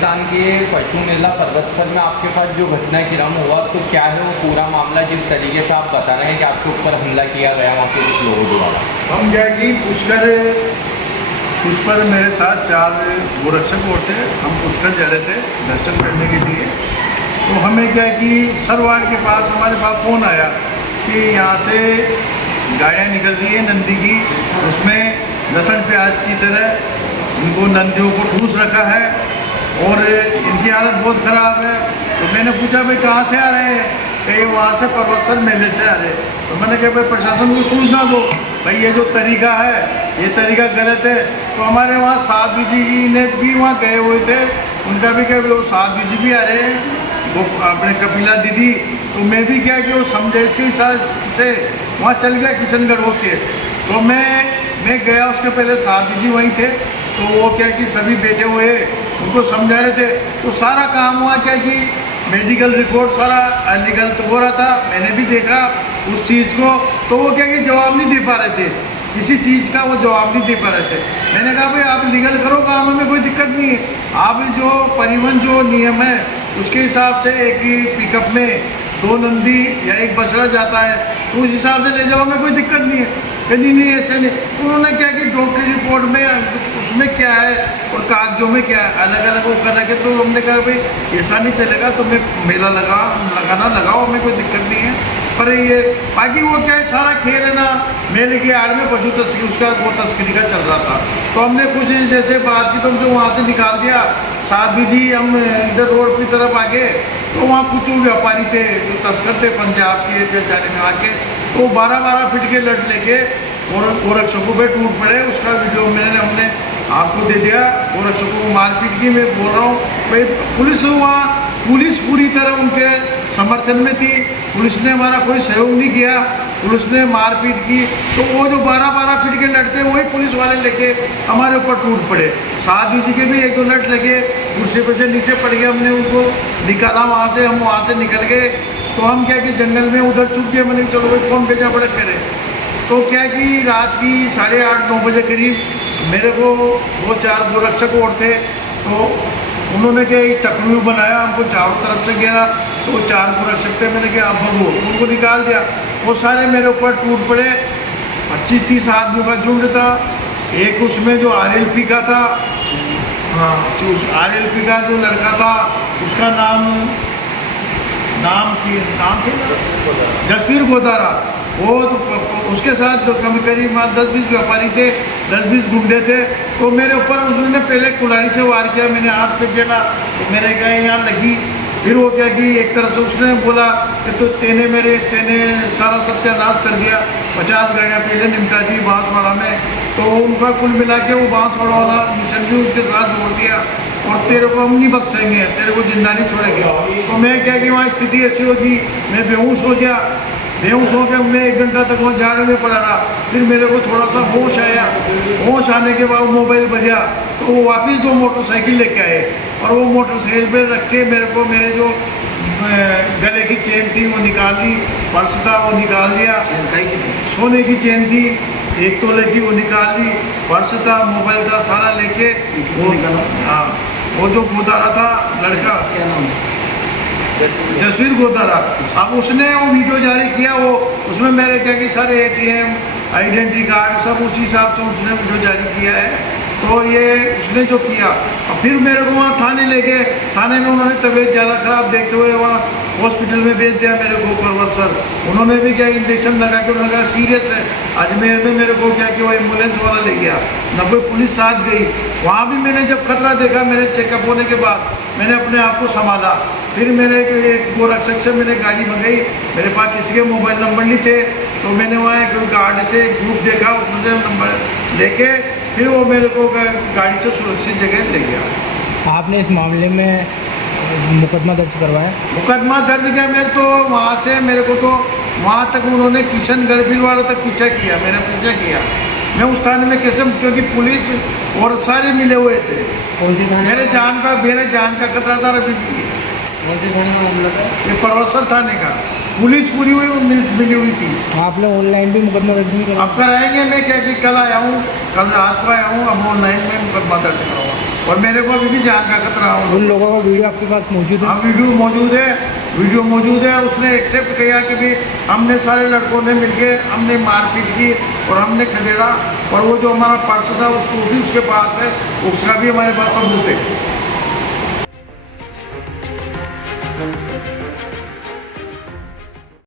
राजस्थान के पशुमेला पर्वतसर में आपके पास जो घटना क्रम हुआ तो क्या है वो पूरा मामला, जिस तरीके से आप बता रहे हैं कि आपके ऊपर हमला किया गया वहाँ के कुछ लोगों द्वारा? हम क्या कि पुष्कर मेरे साथ 4 गोरक्षक और थे। हम पुष्कर जा रहे थे दर्शन करने के लिए। तो हमें क्या कि सरवाड़ के पास हमारे पास फ़ोन आया कि यहाँ से गाड़ियाँ निकल रही है नंदी की, उसमें लहसुन प्याज की तरह इनको नंदियों को ठूस रखा है और इनकी हालत बहुत ख़राब है। तो मैंने पूछा भाई कहाँ से आ रहे हैं? कहीं वहाँ से पर्वतसर मेले से आ रहे। तो मैंने कहा भाई प्रशासन को सूचना दो, भाई ये जो तरीका है ये तरीका गलत है। तो हमारे वहाँ साध्वी जी ने भी वहाँ गए हुए थे, उनका भी क्या वो साध्वी जी भी आ रहे हैं, वो अपने कपिला दीदी। तो मैं भी क्या कि वो समझे इसके हिसाब से वहाँ चल गया किशनगढ़ होके। तो मैं गया, उसके पहले साध्वी जी वहीं थे। तो वो क्या कि सभी बैठे हुए उनको समझा रहे थे। तो सारा काम हुआ क्या कि मेडिकल रिपोर्ट सारा निकल हो रहा था, मैंने भी देखा उस चीज़ को। तो वो क्या कि जवाब नहीं दे पा रहे थे, किसी चीज़ का वो जवाब नहीं दे पा रहे थे। मैंने कहा भाई आप लीगल करो काम, में कोई दिक्कत नहीं है। आप जो परिवहन जो नियम है उसके हिसाब से एक ही पिकअप में 2 नंदी या 1 बछड़ा जाता है, तो उस हिसाब से ले जाओ, में कोई दिक्कत नहीं है। कहीं नहीं ऐसे नहीं। उन्होंने क्या कि डॉक्टरी रिपोर्ट में उसमें क्या है और कागजों में क्या है अलग अलग वो कर रखे। तो हमने कहा भाई ऐसा नहीं चलेगा, तो मैं मेला लगाना लगाओ, हमें कोई दिक्कत नहीं है। पर ये बाकी वो क्या है सारा खेल है ना, मेले की आड़ में पशु तस्करी उसका वो तस्करी का चल रहा था। तो हमने कुछ जैसे बात की तो हमसे वहाँ से निकाल दिया। साध्वी जी हम इधर रोड की तरफ आ गए, तो वहाँ कुछ व्यापारी थे जो तस्कर थे पंजाब के जाने में आके, तो 12-12 फीट के लट लेके और गोरक्षकों पे टूट पड़े। उसका वीडियो हमने आपको दे दिया। गोरक्षकों को मारपीट की। मैं बोल रहा हूँ भाई पुलिस पूरी तरह उनके समर्थन में थी। पुलिस ने हमारा कोई सहयोग नहीं किया, पुलिस ने मारपीट की। तो वो जो 12-12 फीट के लट थे वही पुलिस वाले लेके हमारे ऊपर टूट पड़े। साध्वी जी के भी 1-2 लट लगे, कुर्सी पे से नीचे पड़ गए। हमने उनको निकाला वहाँ से, हम वहाँ से निकल गए। तो हम क्या कि जंगल में उधर छुप गए। मैंने चलो भाई कौन भेजा बड़क करे। तो क्या कि रात की 8:30-9 बजे करीब मेरे को वो 4 गोरक्षक और थे, तो उन्होंने क्या एक चक्रव्यूह बनाया, हमको चारों तरफ से घेरा। तो वो 4 गोरक्षक थे, मैंने क्या आप भगो, उनको निकाल दिया। वो सारे मेरे ऊपर टूट पड़े। 25-30 आदमियों का झुंड था। एक उसमें जो RLP का था, हाँ उस RLP का जो लड़का था उसका नाम जसवीर गोदारा। वो तो उसके साथ तो करीब 10-20 व्यापारी थे, 10-20 गुंडे थे। तो मेरे ऊपर उसने पहले कुल्हाड़ी से वार किया, मैंने हाथ पे चला, तो मेरे क्या यहाँ लगी। फिर वो क्या कि एक तरफ से उसने बोला कि तो तेने सारा सत्यानाश कर दिया, 50 गाड़ियाँ पहले निपटा दी बांसवाड़ा में। तो उनका कुल मिला के वो बांसवाड़ा वाला मिशन भी उनके साथ जोड़ दिया और तेरे को हम नहीं बख्शेंगे, तेरे को जिंदा नहीं छोड़ेंगे। तो मैं क्या कि वहाँ स्थिति ऐसी होगी, मैं बेहोश हो गया। बेहोश हो गया, मैं 1 घंटा तक वहाँ जाने में पड़ा रहा। फिर मेरे को थोड़ा सा होश आया। होश आने के बाद मोबाइल बजा, तो वो वापस 2 मोटरसाइकिल लेके आए और वो मोटरसाइकिल पे रख के मेरे को मेरे जो गले की चेन थी वो निकाल ली, पर्स था वो निकाल दिया, सोने की चेन थी 1 तोले की वो निकाल ली, पर्स था, मोबाइल था, सारा लेके हाँ वो जो गोदारा था लड़का, क्या नाम जसवीर गोदारा। अब उसने वो वीडियो जारी किया, वो उसमें मेरे क्या कि सारे ATM आइडेंटिटी कार्ड सब उसी हिसाब से उसने वीडियो जारी किया है। तो ये उसने जो किया, और फिर मेरे को वहाँ थाने ले गए। थाने में उन्होंने तबीयत ज़्यादा ख़राब देखते हुए वहाँ हॉस्पिटल में भेज दिया मेरे को पर्वतसर। उन्होंने भी क्या इंजेक्शन लगा के उन्होंने कहा सीरियस है। अजमेर में मेरे को क्या कि वो एम्बुलेंस वाला ले गया, न कोई पुलिस साथ गई। वहाँ भी मैंने जब खतरा देखा, मेरे चेकअप होने के बाद मैंने अपने आप को संभाला। फिर मेरे एक गोरक्षक से मैंने गाड़ी मंगाई, मेरे पास किसी के मोबाइल नंबर नहीं थे। तो मैंने वहाँ एक गार्ड से ग्रुप देखा, उसने नंबर लेके फिर वो मेरे को गाड़ी से सुरक्षित जगह ले गया। आपने इस मामले में मुकदमा दर्ज करवाया? मुकदमा दर्ज किया मैं, तो वहाँ से मेरे को तो वहाँ तक उन्होंने किशनगढ़ भीलवाड़ा तक पीछा किया, मेरा पीछा किया। मैं उस थाने में कैसे, क्योंकि पुलिस और सारे मिले हुए थे। कौन सी थाने? मेरे जान का खतरा था। अभी कौन से थाने में मामला था? ये पर्वतसर थाने का। पुलिस पूरी हुई मिली हुई थी। आपने ऑनलाइन भी मुकदमा दर्ज नहीं अब कराएंगे। मैं क्या कि कल आया हूँ, कल रात को आया हूँ, अब ऑनलाइन में मुकदमा दर्ज कराऊंगा। और मेरे को अभी भी जान का खतरा हो। उन लोगों का वीडियो आपके पास मौजूद है? हाँ, वीडियो मौजूद है। उसने एक्सेप्ट किया कि भी हमने सारे लड़कों ने मिलके हमने मारपीट की और हमने खदेड़ा, और वो जो हमारा पर्स था उसको भी उसके पास है, उसका भी हमारे पास सबूत है।